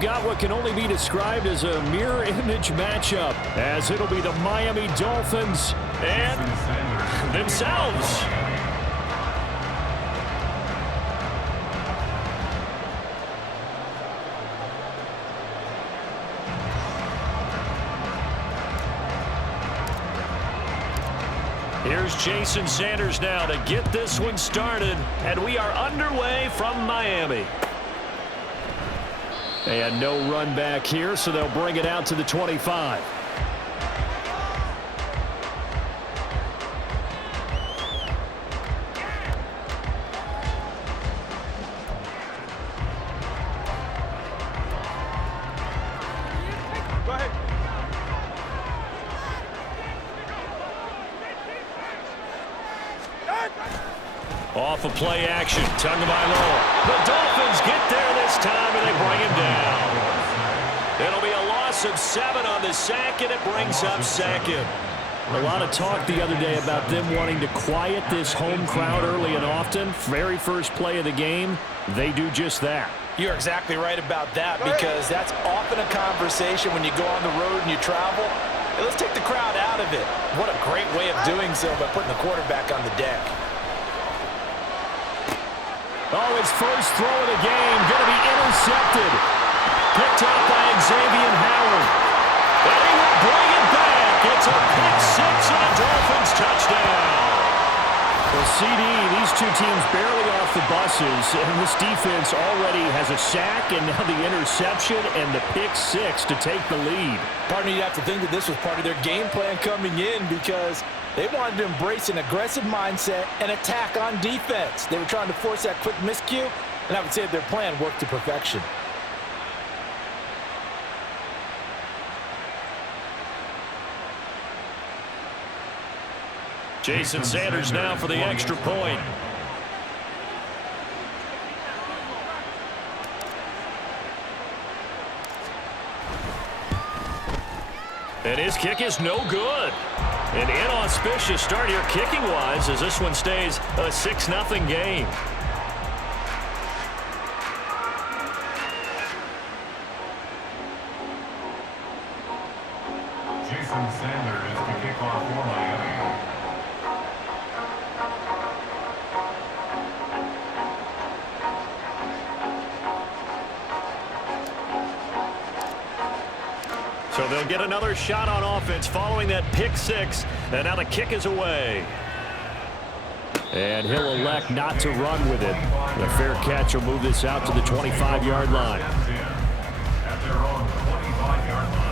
we've got what can only be described as a mirror image matchup, as it'll be the Miami Dolphins and themselves. Here's Jason Sanders now to get this one started, and we are underway from Miami. And no run back here, so they'll bring it out to the 25. Go ahead. Off of play action, Tagovailoa. The Dolphins get there this time, and they bring him down. It'll be a loss of 7 on the sack, and it brings up second. A lot of talk the other day about them wanting to quiet this home crowd early and often. Very first play of the game, they do just that. You're exactly right about that, because that's often a conversation when you go on the road and you travel. Hey, let's take the crowd out of it. What a great way of doing so by putting the quarterback on the deck. Oh, his first throw of the game, going to be intercepted. Picked out by Xavier Howard. And he will bring it back. It's a pick six and a Dolphins touchdown. Well, CD, these two teams barely off the buses, and this defense already has a sack and now the interception and the pick six to take the lead. Partner, you'd have to think that this was part of their game plan coming in, because they wanted to embrace an aggressive mindset and attack on defense. They were trying to force that quick miscue, and I would say their plan worked to perfection. Jason Sanders now for the extra point. And his kick is no good. An inauspicious start here kicking-wise, as this one stays a 6-0 game. Jason Sanders to kick off for Miami. So they'll get another shot on offense following that pick six, and now the kick is away. And he'll elect not to run with it. The fair catch will move this out to the 25-yard line. At their own 25-yard line.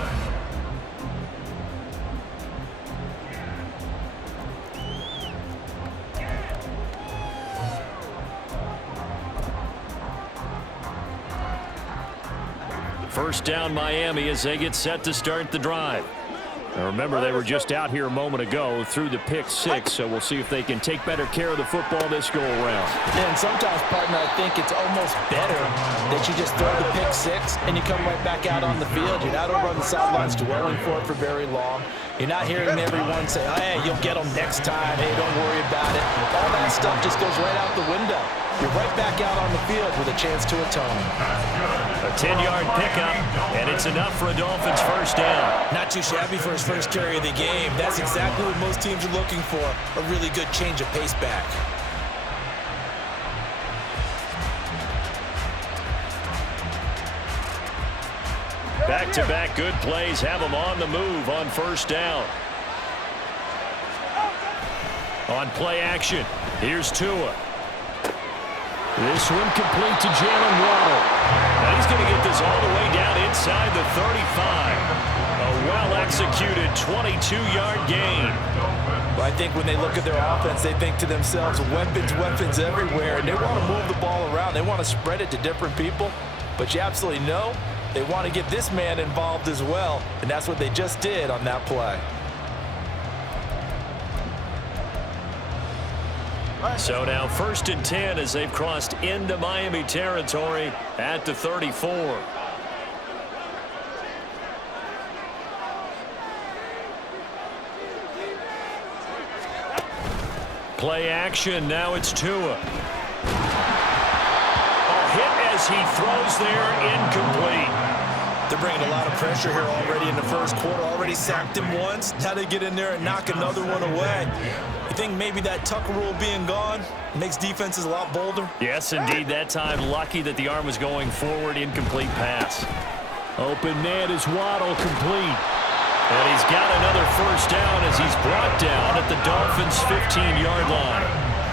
First down Miami as they get set to start the drive. Now remember, they were just out here a moment ago through the pick six, so we'll see if they can take better care of the football this go around. Yeah, and sometimes, partner, I think it's almost better that you just throw the pick six and you come right back out on the field. You're not over on the sidelines dwelling for it for very long. You're not hearing everyone say, oh, hey, you'll get them next time. Hey, don't worry about it. All that stuff just goes right out the window. You're right back out on the field with a chance to atone. A 10-yard pickup, and it's enough for a Dolphins first down. Not too shabby for his first carry of the game. That's exactly what most teams are looking for, a really good change of pace back. Back-to-back good plays have them on the move on first down. On play action, here's Tua. This one complete to Jalen Waddle. Now he's going to get this all the way down inside the 35. A well-executed 22-yard gain. Well, I think when they look at their offense, they think to themselves, weapons, weapons everywhere, and they want to move the ball around. They want to spread it to different people. But you absolutely know they want to get this man involved as well, and that's what they just did on that play. So now 1st and 10 as they've crossed into Miami territory at the 34. Play action, now it's Tua. A hit as he throws there, incomplete. They're bringing a lot of pressure here already in the first quarter. Already sacked him once. Now they get in there and knock another one away. You think maybe that Tucker rule being gone makes defenses a lot bolder? Yes, indeed. That time, lucky that the arm was going forward. Incomplete pass. Open man is Waddle, complete. And he's got another first down as he's brought down at the Dolphins' 15-yard line.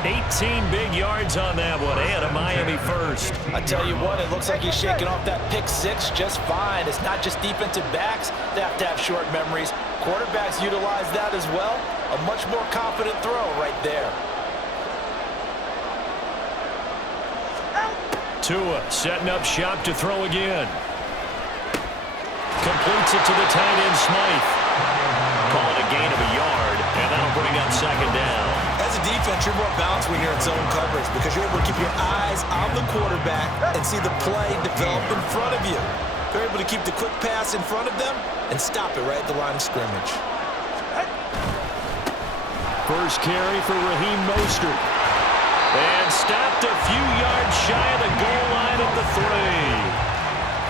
18 big yards on that one, and a Miami first. I tell you what, it looks like he's shaking off that pick six just fine. It's not just defensive backs that have to have short memories. Quarterbacks utilize that as well. A much more confident throw right there. Tua setting up shop to throw again. Completes it to the tight end, Smythe. Call it a gain of a yard, and that'll bring up second down. As a defense, you're more balanced when you're in zone coverage because you're able to keep your eyes on the quarterback and see the play develop in front of you. You're able to keep the quick pass in front of them and stop it right at the line of scrimmage. First carry for Raheem Mostert. And stopped a few yards shy of the goal line at the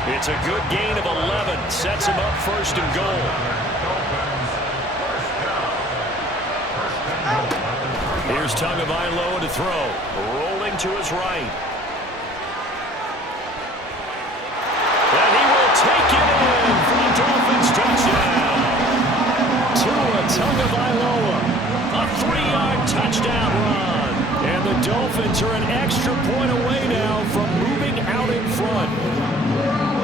3. It's a good gain of 11. Sets him up first and goal. Here's Tagovailoa to throw. Rolling to his right. And he will take it in for the Dolphins touchdown. Tua Tagovailoa. A 3-yard touchdown run. And the Dolphins are an extra point away now from moving out in front.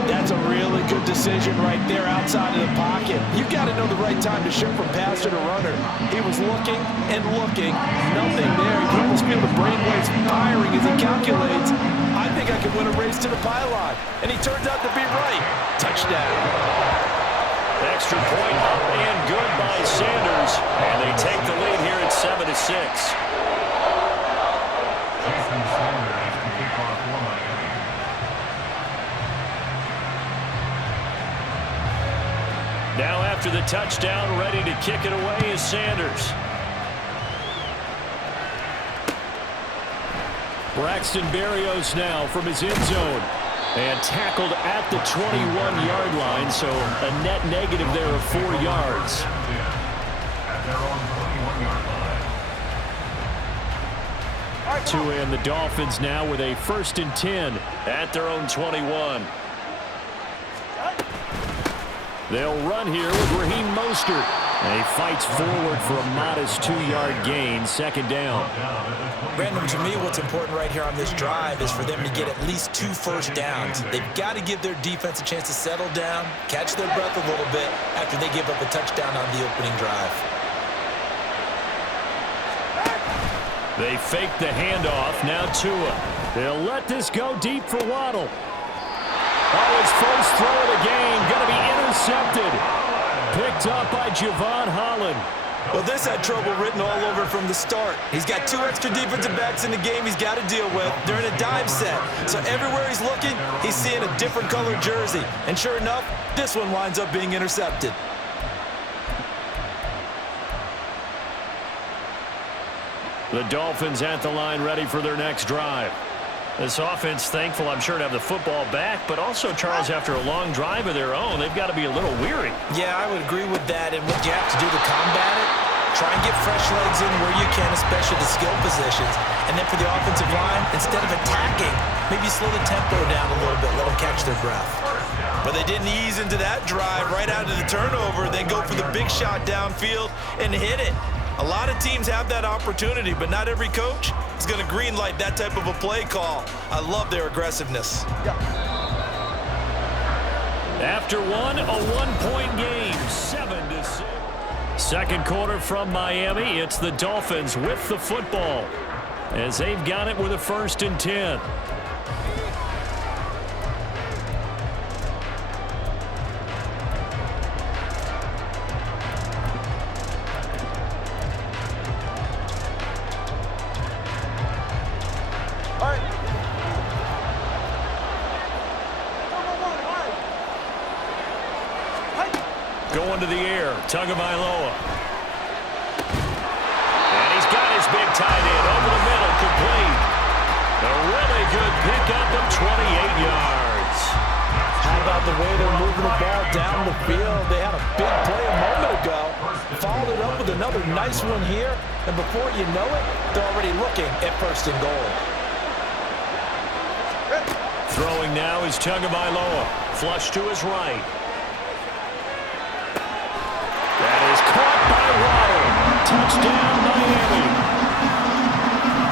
That's a really good decision right there outside of the pocket. You've got to know the right time to shift from passer to runner. He was looking and looking. Nothing there. You can almost feel the brainwaves firing as he calculates. I think I can win a race to the pylon. And he turns out to be right. Touchdown. Extra point up and good by Sanders. And they take the lead here at 7-6. Now after the touchdown, ready to kick it away is Sanders. Braxton Berrios now from his end zone. And tackled at the 21-yard line, so a net negative there of 4 yards. At their own 21-yard line. Tua and the Dolphins now with a 1st and 10 at their own 21. They'll run here with Raheem Mostert. And he fights forward for a modest 2-yard gain, second down. Brandon, to me, what's important right here on this drive is for them to get at least 2 first downs. They've got to give their defense a chance to settle down, catch their breath a little bit after they give up a touchdown on the opening drive. They fake the handoff. Now Tua. They'll let this go deep for Waddle. Oh, his first throw of the game going to be intercepted. Picked up by Javon Holland. Well, this had trouble written all over from the start. He's got 2 extra defensive backs in the game he's got to deal with. They're in a dime set. So everywhere he's looking, he's seeing a different color jersey. And sure enough, this one winds up being intercepted. The Dolphins at the line ready for their next drive. This offense thankful, I'm sure, to have the football back, but also, Charles, after a long drive of their own, they've got to be a little weary. Yeah, I would agree with that. And what you have to do to combat it, try and get fresh legs in where you can, especially the skill positions. And then for the offensive line, instead of attacking, maybe slow the tempo down a little bit, let them catch their breath. But they didn't ease into that drive right out of the turnover, then go for the big shot downfield and hit it. A lot of teams have that opportunity, but not every coach is going to greenlight that type of a play call. I love their aggressiveness. After one, a 1-point game, 7-6. Second quarter from Miami, it's the Dolphins with the football as they've got it with a 1st and 10. Going to the air, Tagovailoa. And he's got his big tight end over the middle, complete. A really good pickup of 28 yards. Had about the way they're moving the ball down the field. They had a big play a moment ago, followed it up with another nice one here, and before you know it, they're already looking at first and goal. Throwing now is Tagovailoa. Flush to his right. That is caught by Waddle. Touchdown, Miami.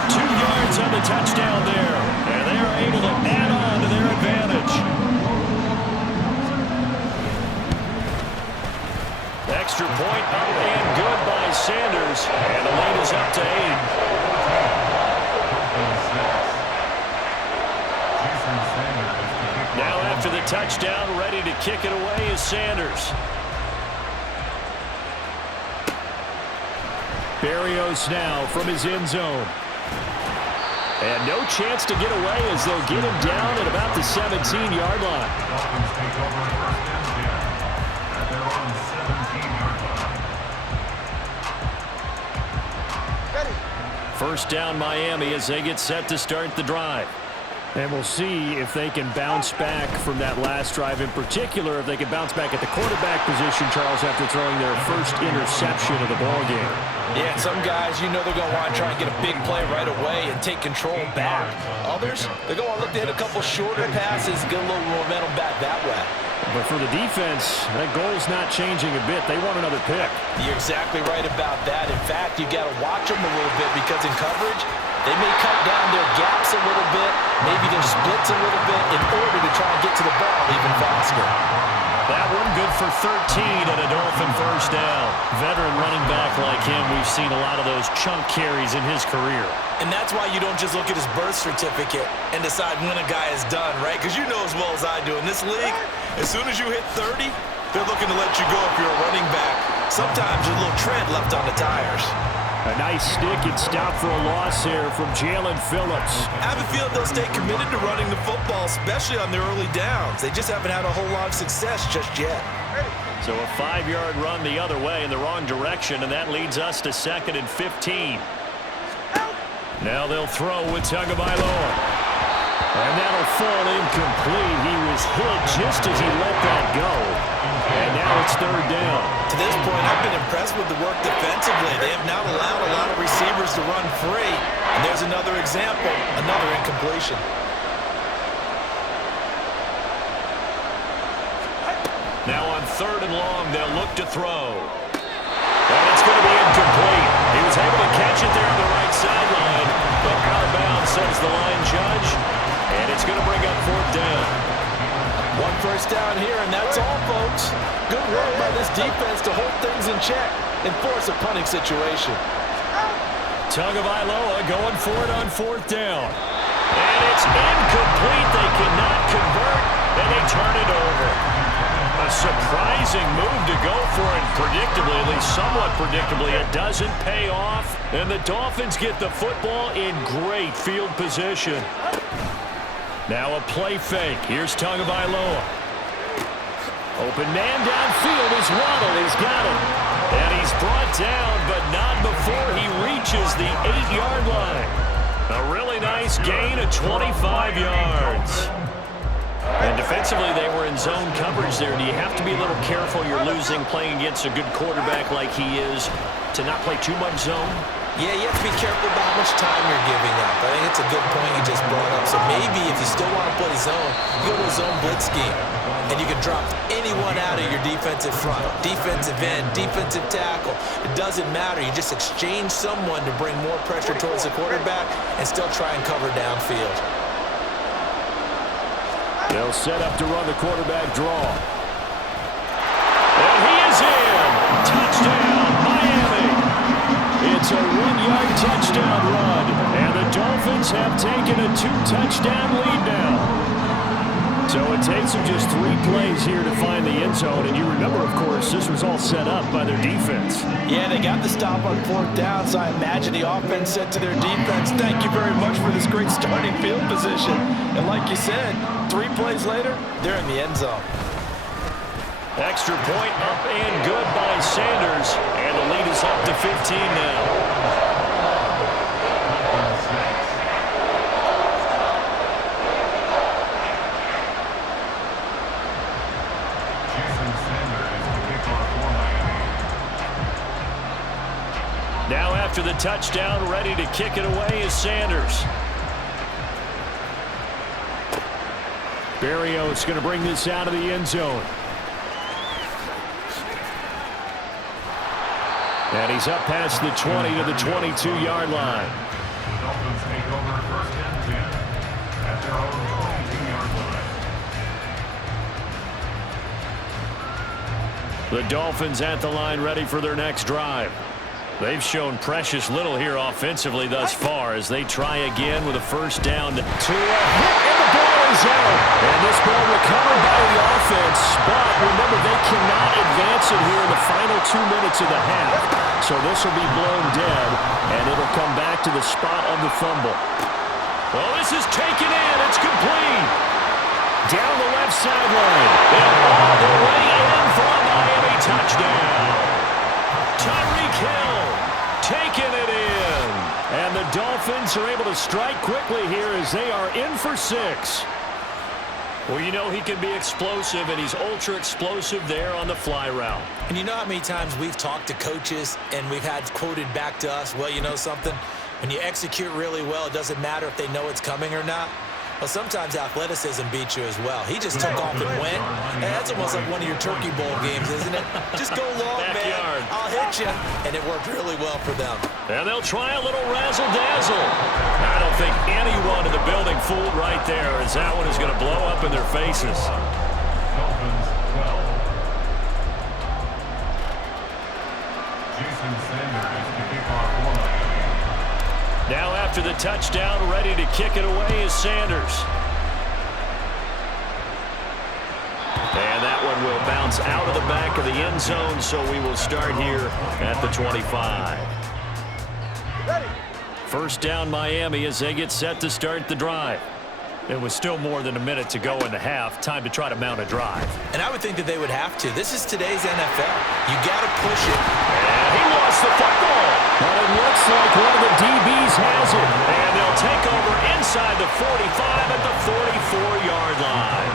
2 yards on the touchdown there. And they are able to add on to their advantage. Extra point up and good by Sanders. And the lead is up to 8. Now after the touchdown, ready to kick it away is Sanders. Berrios now from his end zone. And no chance to get away as they'll get him down at about the 17-yard line. Dolphins take over first and 10 at their own 17-yard line. First down Miami as they get set to start the drive. And we'll see if they can bounce back from that last drive, in particular if they can bounce back at the quarterback position, Charles, after throwing their first interception of the ballgame. Yeah, some guys, you know they're going to want to try and get a big play right away and take control back. Others, they're going to look to hit a couple shorter passes, get a little momentum back that way. But for the defense, that goal's not changing a bit. They want another pick. You're exactly right about that. In fact, you got to watch them a little bit because in coverage, they may cut down their gaps a little bit, maybe their splits a little bit in order to try and get to the ball even faster. That one good for 13 and a Dolphin first down. Veteran running back like him, we've seen a lot of those chunk carries in his career. And that's why you don't just look at his birth certificate and decide when a guy is done, right? Because you know as well as I do, in this league, as soon as you hit 30, they're looking to let you go if you're a running back. Sometimes there's a little tread left on the tires. A nice stick and stop for a loss here from Jalen Phillips. I have a feeling they'll stay committed to running the football, especially on their early downs. They just haven't had a whole lot of success just yet. So a 5-yard run the other way in the wrong direction, and that leads us to 2nd and 15. Now they'll throw with Tagovailoa. And that'll fall incomplete. He was hit just as he let that go. And now it's 3rd down. To this point, I've been impressed with the work defensively. They have not allowed a lot of receivers to run free. And there's another example, another incompletion. Now on 3rd and long, they'll look to throw. And it's going to be incomplete. He was able to catch it there on the right sideline, but out of bounds, says the line judge. And it's going to bring up 4th down. 1 first down here, and that's all, folks. Good work by this defense to hold things in check and force a punting situation. Tagovailoa going for it on 4th down. And it's incomplete. They cannot convert, and they turn it over. A surprising move to go for it. Predictably, at least somewhat predictably, it doesn't pay off. And the Dolphins get the football in great field position. Now a play fake. Here's Tagovailoa. Open man downfield is Waddle. He's got it. And he's brought down, but not before he reaches the 8-yard line. A really nice gain of 25 yards. And defensively, they were in zone coverage there. Do you have to be a little careful? You're losing playing against a good quarterback like he is to not play too much zone? Yeah, you have to be careful about how much time you're giving up. I think it's a good point you just brought up. So maybe if you still want to play zone, you go to a zone blitz scheme. And you can drop anyone out of your defensive front. Defensive end, defensive tackle. It doesn't matter. You just exchange someone to bring more pressure towards the quarterback and still try and cover downfield. They'll set up to run the quarterback draw. And he is in. Touchdown, Miami. It's a 1-yard touchdown run. And the Dolphins have taken a 2-touchdown lead now. So it takes them just 3 plays here to find the end zone. And you remember, of course, this was all set up by their defense. Yeah, they got the stop on 4th down, so I imagine the offense said to their defense, thank you very much for this great starting field position. And like you said, 3 plays later, they're in the end zone. Extra point up and good by Sanders. And the lead is up to 15 now. after the touchdown, ready to kick it away is Sanders. Berrios going to bring this out of the end zone. And he's up past the 20 to the 22-yard line. The Dolphins take over first and 10 at their own 22-yard line. The Dolphins at the line ready for their next drive. They've shown precious little here offensively thus far as they try again with a first down. And the ball is out. And this ball recovered by the offense. But remember, they cannot advance it here in the final 2 minutes of the half. So this will be blown dead, and it'll come back to the spot of the fumble. Well, this is taken in. It's complete. Down the left sideline. And all the way in for a Miami touchdown. Tyreek Hill taking it in. And the Dolphins are able to strike quickly here as they are in for 6. Well, you know he can be explosive, and he's ultra explosive there on the fly route. And you know how many times we've talked to coaches and we've had quoted back to us, well, you know something? When you execute really well, it doesn't matter if they know it's coming or not. Well, sometimes athleticism beats you as well. He just took off and went. And that's almost like one of your Turkey Bowl games, isn't it? Just go long, Backyard. man. I'll hit you. And it worked really well for them. And they'll try a little razzle-dazzle. I don't think anyone in the building fooled right there, as that one is going to blow up in their faces. Dolphins 12. Jason Sanders to kick off for Miami. Now after the touchdown, ready to kick it away is Sanders. And that one will bounce out of the back of the end zone, so we will start here at the 25. First down Miami as they get set to start the drive. It was still more than a minute to go in the half. Time to try to mount a drive. And I would think that they would have to. This is today's NFL. You got to push it. And he lost the football. But it looks like one of the DBs has it. And they'll take over inside the 45 at the 44-yard line.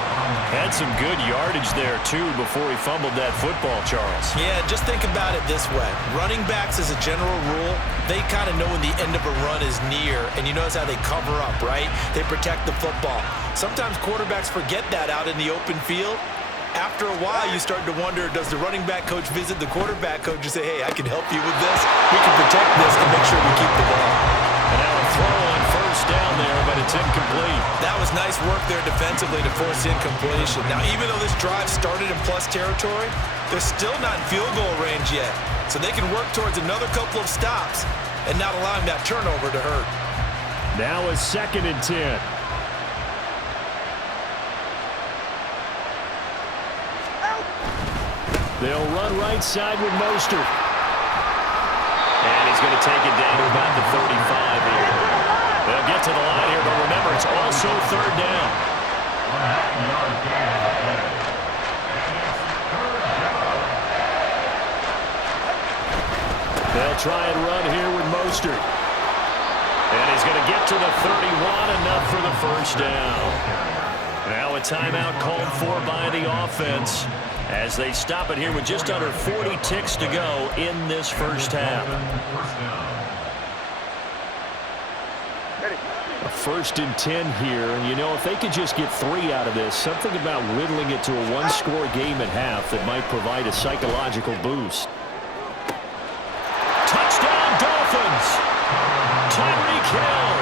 Had some good yardage there, too, before he fumbled that football, Charles. Yeah, just think about it this way. Running backs, as a general rule, they kind of know when the end of a run is near, and you notice how they cover up, right? They protect the football. Sometimes quarterbacks forget that out in the open field. After a while, you start to wonder, does the running back coach visit the quarterback coach and say, hey, I can help you with this? We can protect this and make sure we keep the ball. And now a throw on first down there, but it's incomplete. That was nice work there defensively to force incompletion. Now, even though this drive started in plus territory, they're still not in field goal range yet. So they can work towards another couple of stops and not allowing that turnover to hurt. Now a 2nd and 10. They'll run right side with Mostert. And he's going to take it down to about the 35 here. They'll get to the line here, but remember, it's also 3rd down. They'll try and run here with Mostert. And he's going to get to the 31, enough for the first down. Now a timeout called for by the offense as they stop it here with just under 40 ticks to go in this first half. A 1st and 10 here, and you know, if they could just get 3 out of this, something about whittling it to a one-score game at half that might provide a psychological boost. Touchdown, Dolphins! Tyreek Hill,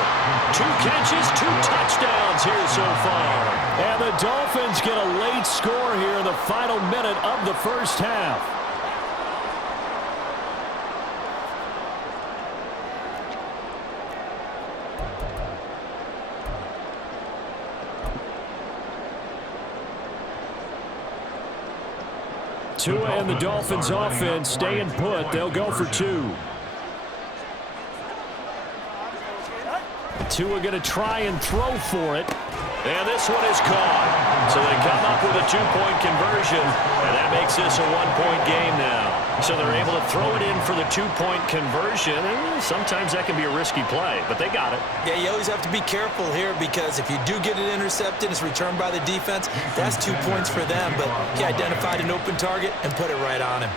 2 catches, 2 touchdowns here so far. And the Dolphins get a late score here in the final minute of the first half. Tua and the Dolphins offense staying put. They'll go for 2. Tua going to try and throw for it. And this one is caught. So they come up with a 2-point conversion, and that makes this a 1-point game now. So they're able to throw it in for the 2-point conversion, and sometimes that can be a risky play, but they got it. Yeah, you always have to be careful here because if you do get it intercepted, it's returned by the defense, that's 2 points for them, but he identified an open target and put it right on him.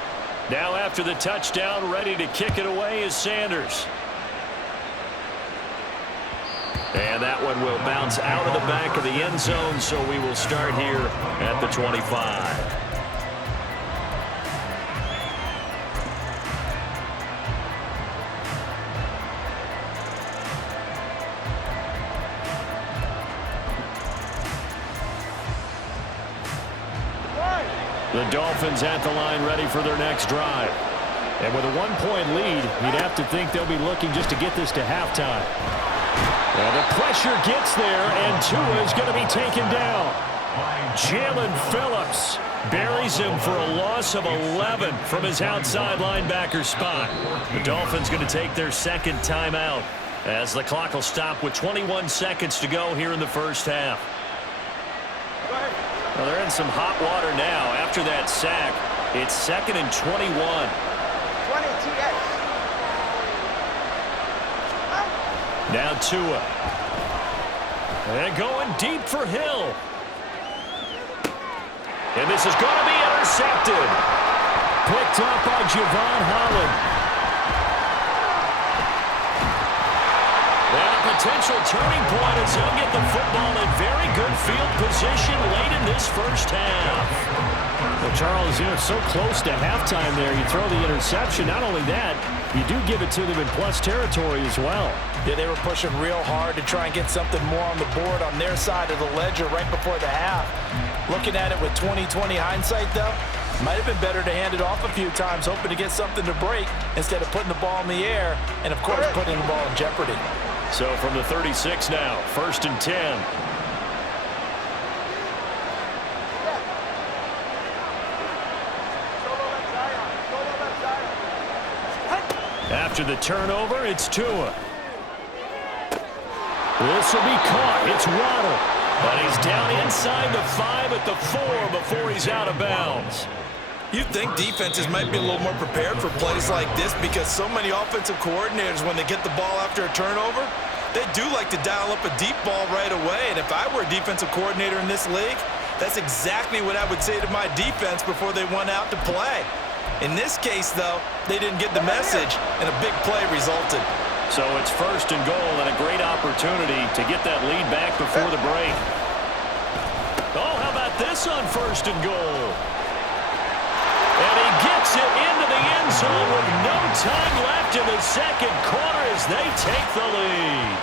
Now after the touchdown, ready to kick it away is Sanders. And that one will bounce out of the back of the end zone, so we will start here at the 25. The Dolphins at the line ready for their next drive. And with a 1-point lead, you'd have to think they'll be looking just to get this to halftime. Well, the pressure gets there, and Tua is going to be taken down. Jalen Phillips buries him for a loss of 11 from his outside linebacker spot. The Dolphins going to take their second timeout as the clock will stop with 21 seconds to go here in the first half. Well, they're in some hot water now. After that sack, it's 2nd and 21. 20 TX. Now Tua. And going deep for Hill. And this is going to be intercepted. Picked up by Javon Holland. And a potential turning point as he'll get the football in very good field position late in this first half. Well, Charles, you know, so close to halftime there. You throw the interception. Not only that, you do give it to them in plus territory as well. Yeah, they were pushing real hard to try and get something more on the board on their side of the ledger right before the half. Looking at it with 20/20 hindsight, though, might have been better to hand it off a few times, hoping to get something to break instead of putting the ball in the air and, of course, putting the ball in jeopardy. So from the 36 now, 1st and 10. After the turnover, it's Tua. This will be caught. It's Waddle. But he's down inside the 5 at the 4 before he's out of bounds. You'd think defenses might be a little more prepared for plays like this because so many offensive coordinators, when they get the ball after a turnover, they do like to dial up a deep ball right away. And if I were a defensive coordinator in this league, that's exactly what I would say to my defense before they went out to play. In this case, though, they didn't get the message, and a big play resulted. So it's 1st and goal and a great opportunity to get that lead back before the break. Oh, how about this on 1st and goal? And he gets it into the end zone with no time left in the second quarter as they take the lead.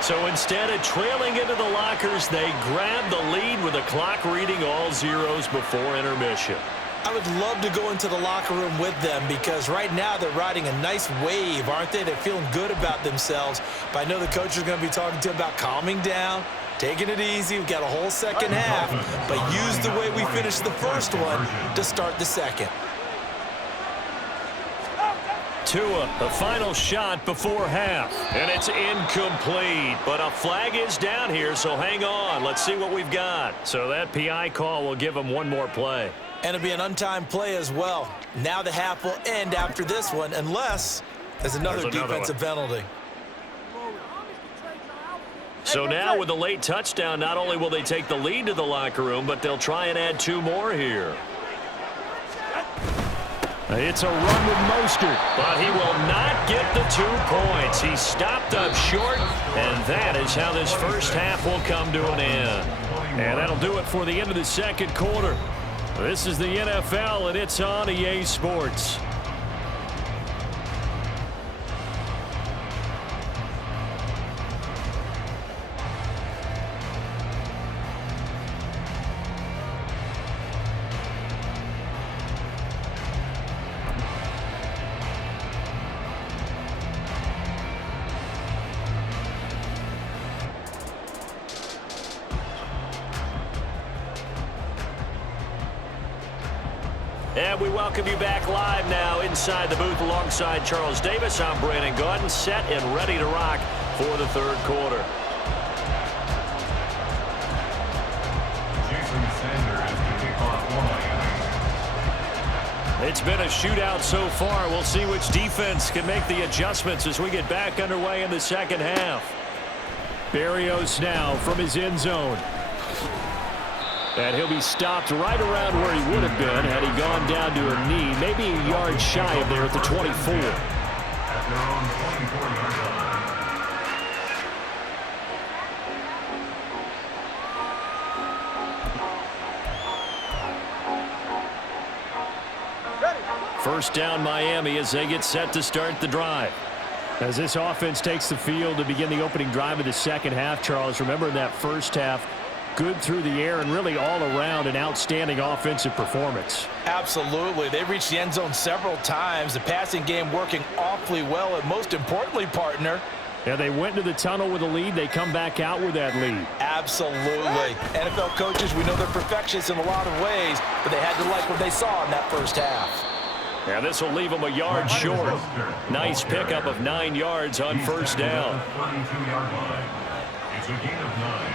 So instead of trailing into the lockers, they grab the lead with the clock reading all zeros before intermission. I would love to go into the locker room with them because right now they're riding a nice wave, aren't they? They're feeling good about themselves. But I know the coach is going to be talking to them about calming down, taking it easy. We've got a whole second half, but use the way we finished the first one to start the second. Tua, the final shot before half, and it's incomplete. But a flag is down here, so hang on. Let's see what we've got. So that PI call will give them one more play. And it'll be an untimed play as well. Now the half will end after this one, unless there's another defensive penalty. So now with a late touchdown, not only will they take the lead to the locker room, but they'll try and add 2 more here. It's a run with Mostert. But he will not get the 2 points. He stopped up short, and that is how this first half will come to an end. And that'll do it for the end of the second quarter. This is the NFL, and it's on EA Sports. And we welcome you back live now inside the booth alongside Charles Davis. I'm Brandon Gaudin, set and ready to rock for the third quarter. Jason Sanders to kick off line. It's been a shootout so far. We'll see which defense can make the adjustments as we get back underway in the second half. Berrios now from his end zone. And he'll be stopped right around where he would have been had he gone down to a knee, maybe a yard shy of there at the 24. At their own 24-yard line. First down Miami as they get set to start the drive. As this offense takes the field to begin the opening drive of the second half, Charles, remember in that first half, good through the air and really all around an outstanding offensive performance. Absolutely. They reached the end zone several times. The passing game working awfully well, and most importantly, partner, yeah, they went to the tunnel with a lead. They come back out with that lead. absolutely. NFL coaches, we know they're perfectionists in a lot of ways, but they had to like what they saw in that first half. Yeah, this will leave them a yard short. Nice pickup of 9 yards on first down. 32-yard line. It's a gain of 9.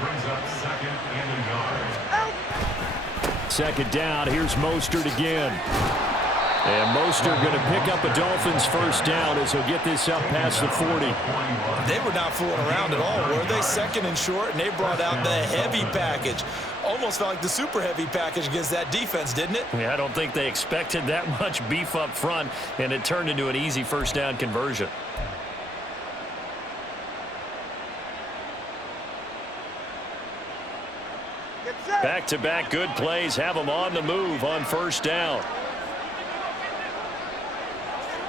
Brings up second and a yard. Second down. Here's Mostert again. And Mostert going to pick up a Dolphins first down as he'll get this up past the 40. They were not fooling around at all, were they? Second and short, and they brought out the heavy package. Almost felt like the super heavy package against that defense, didn't it? Yeah, I don't think they expected that much beef up front, and it turned into an easy first down conversion. Back-to-back good plays have them on the move on first down.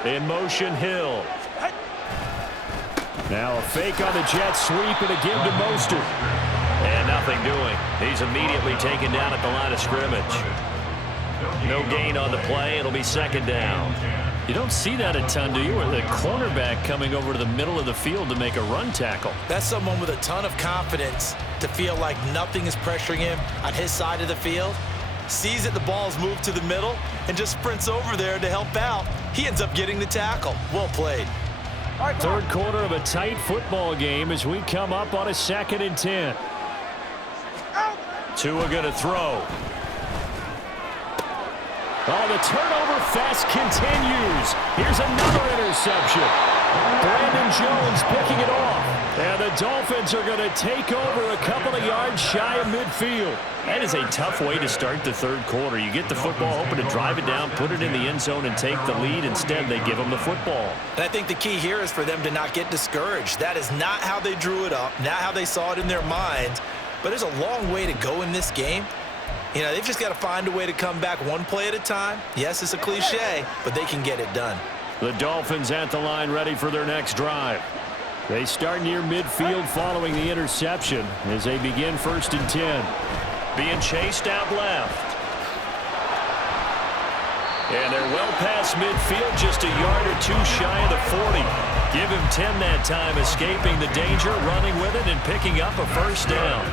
In motion, Hill. Now a fake on the jet sweep and a give to Mostert. And nothing doing. He's immediately taken down at the line of scrimmage. No gain on the play. It'll be second down. You don't see that a ton, do you? Or the cornerback coming over to the middle of the field to make a run tackle. That's someone with a ton of confidence to feel like nothing is pressuring him on his side of the field. Sees that the ball's moved to the middle and just sprints over there to help out. He ends up getting the tackle. Well played. Third quarter of a tight football game as we come up on a 2nd and 10. Tua going to throw. Oh, the turnover fest continues. Here's another interception. Brandon Jones picking it off. And the Dolphins are going to take over a couple of yards shy of midfield. That is a tough way to start the third quarter. You get the football, hoping to drive it down, put it in the end zone, and take the lead. Instead, they give them the football. And I think the key here is for them to not get discouraged. That is not how they drew it up, not how they saw it in their minds. But there's a long way to go in this game. You know, they've just got to find a way to come back one play at a time. Yes, it's a cliche, but they can get it done. The Dolphins at the line ready for their next drive. They start near midfield following the interception as they begin 1st and 10. Being chased out left. And they're well past midfield, just a yard or two shy of the 40. Give him 10 that time, escaping the danger, running with it, and picking up a first down.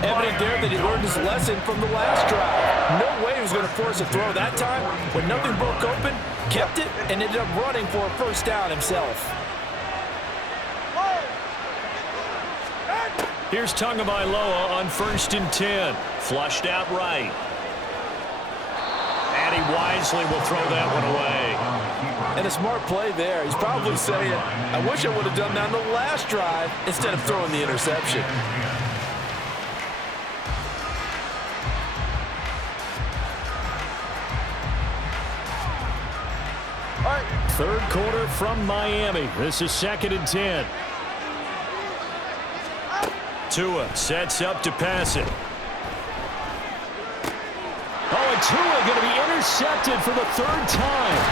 Evident there that he learned his lesson from the last drive. No way he was going to force a throw that time. When nothing broke open, kept it, and ended up running for a first down himself. Here's Tagovailoa on 1st and 10. Flushed out right. And he wisely will throw that one away. And a smart play there. He's probably saying, I wish I would have done that on the last drive instead of throwing the interception. Third quarter from Miami. This is 2nd and 10. Tua sets up to pass it. Oh, and Tua going to be intercepted for the 3rd time.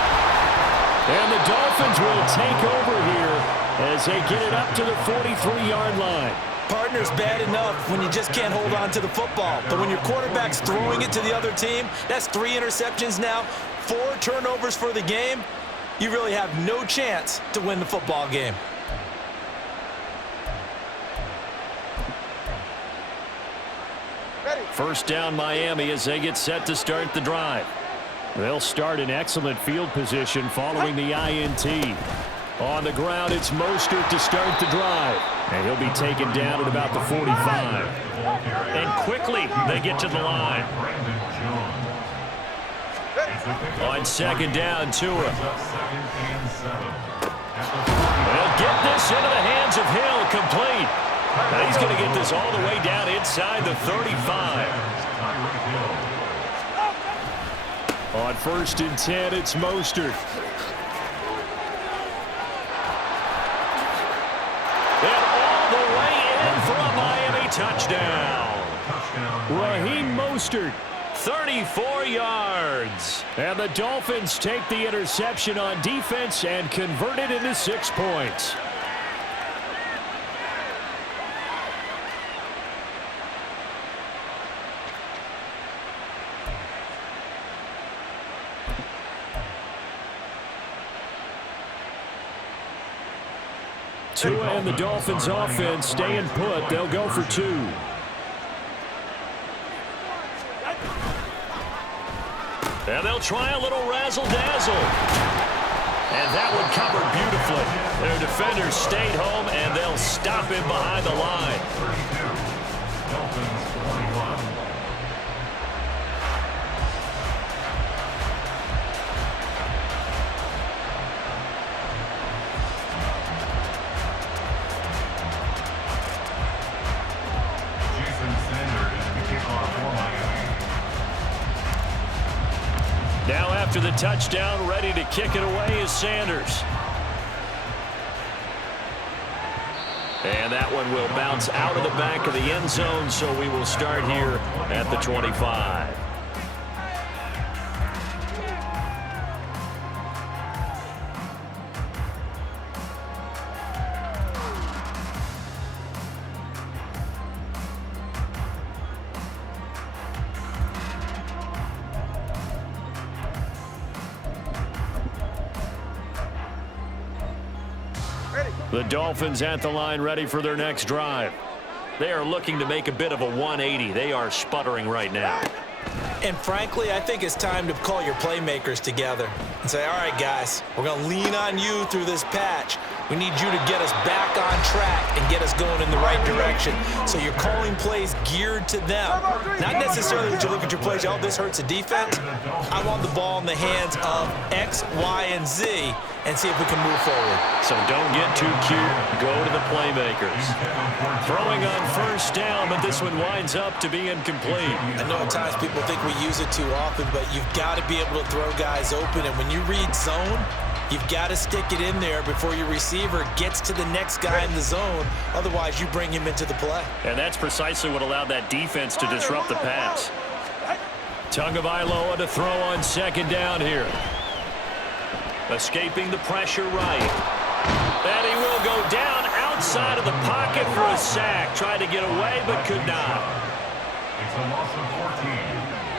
And the Dolphins will take over here as they get it up to the 43-yard line. Partner's bad enough when you just can't hold on to the football. But when your quarterback's throwing it to the other team, that's 3 interceptions now, 4 turnovers for the game. You really have no chance to win the football game. First down Miami as they get set to start the drive. They'll start in excellent field position following the INT. On the ground, it's Mostert to start the drive. And he'll be taken down at about the 45. And quickly, they get to the line. On 2nd down, Tua. They'll get this into the hands of Hill, complete. Now he's going to get this all the way down inside the 35. On 1st and 10, it's Mostert. And all the way in for a Miami touchdown. Raheem Mostert, 34 yards. And the Dolphins take the interception on defense and convert it into 6 points. Tua and the Dolphins offense staying put. They'll go for 2. And they'll try a little razzle-dazzle. And that one covered beautifully. Their defenders stayed home, and they'll stop him behind the line. 32. Dolphins 21. Now after the touchdown, ready to kick it away is Sanders. And that one will bounce out of the back of the end zone, so we will start here at the 25. The Dolphins at the line ready for their next drive. They are looking to make a bit of a 180. They are sputtering right now. And frankly, I think it's time to call your playmakers together and say, all right, guys, we're going to lean on you through this patch. We need you to get us back on track and get us going in the right direction. So you're calling plays geared to them. Not necessarily that you look at your plays, oh, this hurts the defense. I want the ball in the hands of X, Y, and Z and see if we can move forward. So don't get too cute. Go to the playmakers. Throwing on 1st down, but this one winds up to be incomplete. I know at times people think we use it too often, but you've got to be able to throw guys open. And when you read zone, you've got to stick it in there before your receiver gets to the next guy in the zone. Otherwise, you bring him into the play. And that's precisely what allowed that defense to disrupt the pass. Tagovailoa to throw on 2nd down here. Escaping the pressure right. And he will go down outside of the pocket for a sack. Tried to get away, but could not. It's a loss of 14.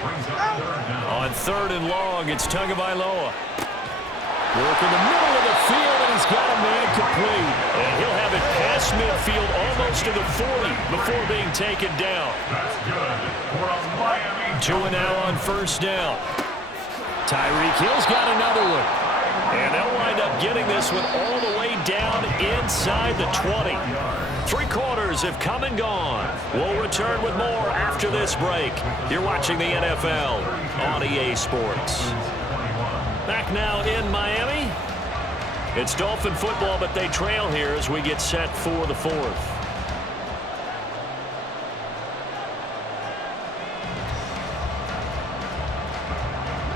Brings up 3rd down. On 3rd and long, it's Tagovailoa. Work in the middle of the field, and he's got a man complete. And he'll have it past midfield almost to the 40 before being taken down. That's good for a Miami. Tua now on 1st down. Tyreek Hill's got another one. And they'll wind up getting this one all the way down inside the 20. 3 quarters have come and gone. We'll return with more after this break. You're watching the NFL on EA Sports. Back now in Miami. It's Dolphin football, but they trail here as we get set for the 4th.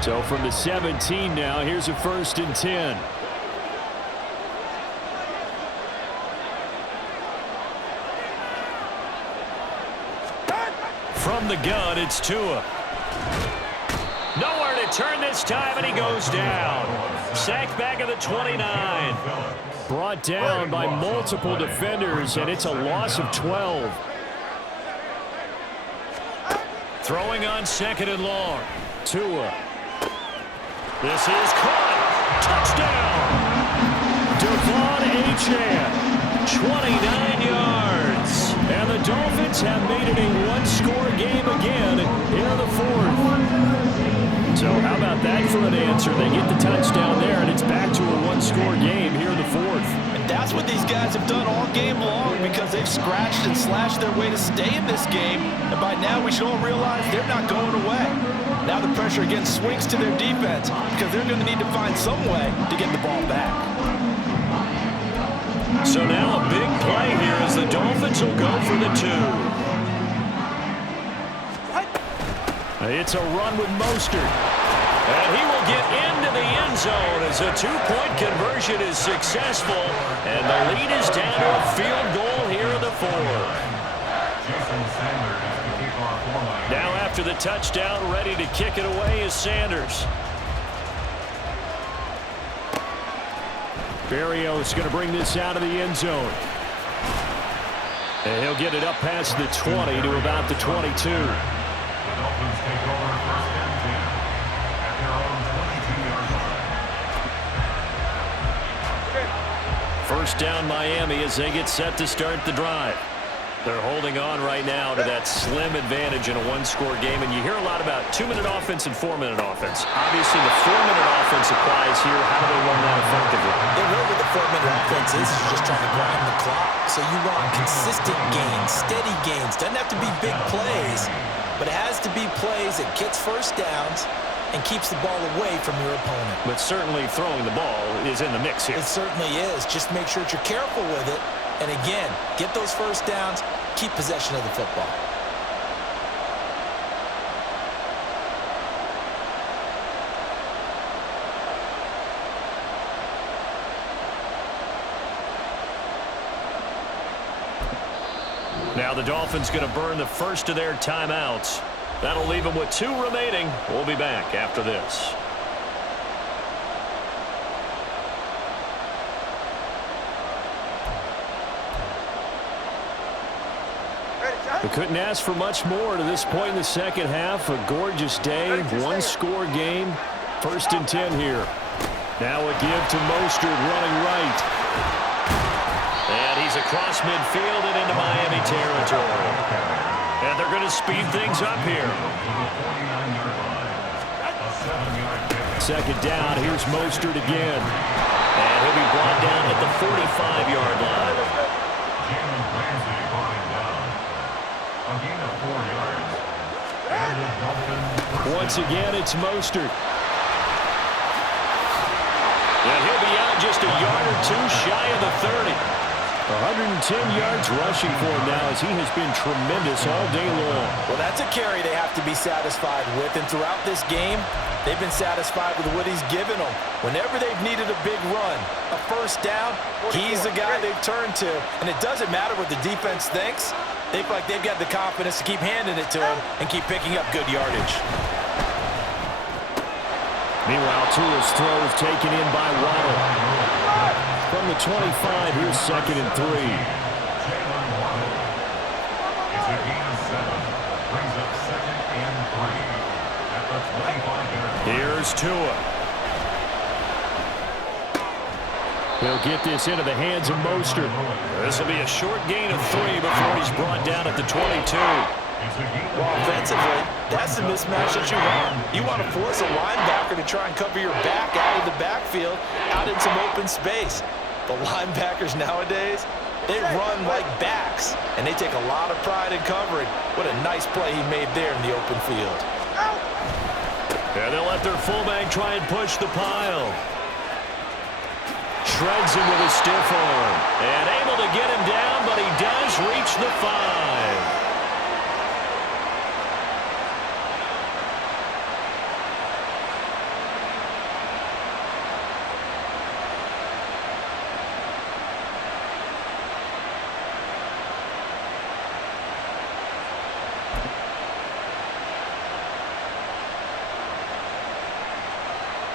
So from the 17 now, here's a 1st and 10. From the gun, it's Tua. Nowhere to turn this time, and he goes down. Sacked back at the 29. Brought down by multiple defenders, and it's a loss of 12. Throwing on 2nd and long. Tua. This is caught. Touchdown. Devon Achane, 29 yards. And the Dolphins have made it a 1-score game again here in the 4th. So how about that for an answer? They get the touchdown there, and it's back to a 1-score game here in the 4th. And that's what these guys have done all game long because they've scratched and slashed their way to stay in this game. And by now we should all realize they're not going away. Now the pressure again swings to their defense because they're going to need to find some way to get the ball back. So now a big play here as the Dolphins will go for the 2. It's a run with Mostert. And he will get into the end zone as a two-point conversion is successful. And the lead is down to a field goal here in the fourth. Now after the touchdown, ready to kick it away is Sanders. Berrios going to bring this out of the end zone. And he'll get it up past the 20 to about the 22. The Dolphins take over first and 10 at their own 22-yard line. First down Miami as they get set to start the drive. They're holding on right now to that slim advantage in a one-score game, and you hear a lot about 2-minute offense and 4-minute offense. Obviously, the 4-minute offense applies here. How do they run that effectively? Yeah, really what the 4-minute offense is just trying to grind the clock. So you want consistent gains, steady gains. Doesn't have to be big plays, but it has to be plays that gets first downs and keeps the ball away from your opponent. But certainly throwing the ball is in the mix here. It certainly is. Just make sure that you're careful with it. And again, get those first downs, keep possession of the football. Now the Dolphins going to burn the first of their timeouts. That'll leave them with 2 remaining. We'll be back after this. We couldn't ask for much more to this point in the second half. A gorgeous day, one-score game. First and 10 here. Now a give to Mostert running right. And he's across midfield and into Miami territory. And they're going to speed things up here. Second down, here's Mostert again. And he'll be brought down at the 45-yard line. Once again, it's Mostert. And he'll be out just a yard or two shy of the 30. 110 yards rushing for him now as he has been tremendous all day long. Well, that's a carry they have to be satisfied with. And throughout this game, they've been satisfied with what he's given them. Whenever they've needed a big run, a first down, he's the guy they've turned to. And it doesn't matter what the defense thinks. They feel like they've got the confidence to keep handing it to him and keep picking up good yardage. Meanwhile, Tua's throw is taken in by Waddle. From the 25, here's second and 3. It's a gain of 7. Brings up second and 3 at the 25-yard line. Here's Tua. He'll get this into the hands of Mostert. This will be a short gain of 3 before he's brought down at the 22. Well, offensively, that's the mismatch that you want. You want to force a linebacker to try and cover your back out of the backfield, out in some open space. The linebackers nowadays, they run like backs, and they take a lot of pride in covering. What a nice play he made there in the open field. And they'll let their fullback try and push the pile. Shreds him with a stiff arm. And able to get him down, but he does reach the 5.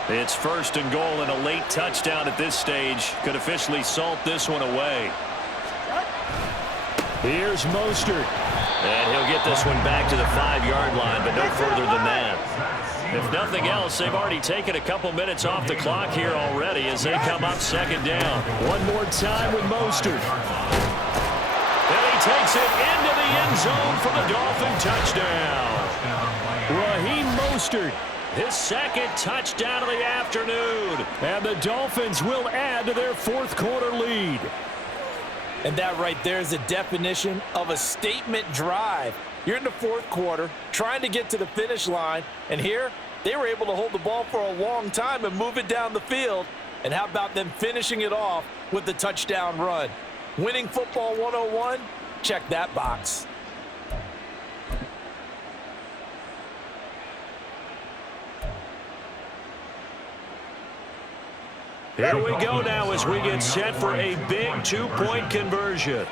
It's first and goal, and a late touchdown at this stage could officially salt this one away. Here's Mostert. And he'll get this one back to the 5-yard line, but no further than that. If nothing else, they've already taken a couple minutes off the clock here already as they come up second down. One more time with Mostert. And he takes it into the end zone for the Dolphin touchdown. Raheem Mostert. His second touchdown of the afternoon. And the Dolphins will add to their fourth quarter lead. And that right there is the definition of a statement drive. You're in the fourth quarter, trying to get to the finish line, and here they were able to hold the ball for a long time and move it down the field. And how about them finishing it off with the touchdown run? Winning football 101? Check that box. Here we go now as we get set for a big two-point conversion.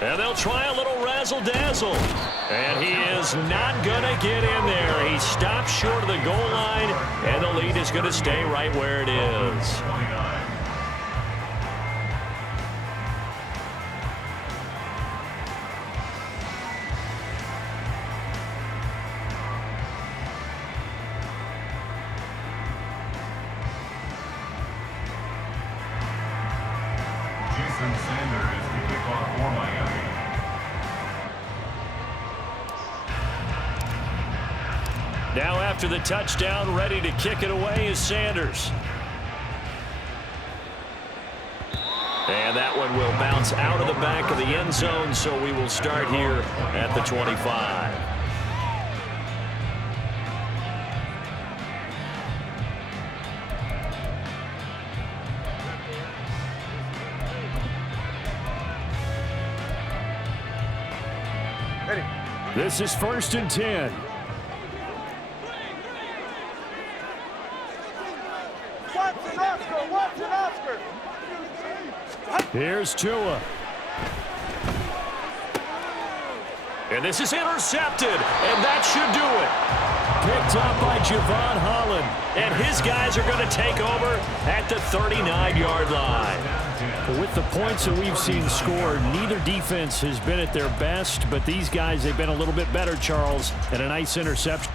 And they'll try a little razzle-dazzle. And he is not going to get in there. He stops short of the goal line, and the lead is going to stay right where it is. Now after the touchdown, ready to kick it away is Sanders. And that one will bounce out of the back of the end zone, so we will start here at the 25. Ready. This is 1st and 10. Watson Oscar. Here's Tua. And this is intercepted, and that should do it. Picked up by Javon Holland. And his guys are going to take over at the 39-yard line. With the points that we've seen scored, neither defense has been at their best, but these guys, they've been a little bit better, Charles, and a nice interception.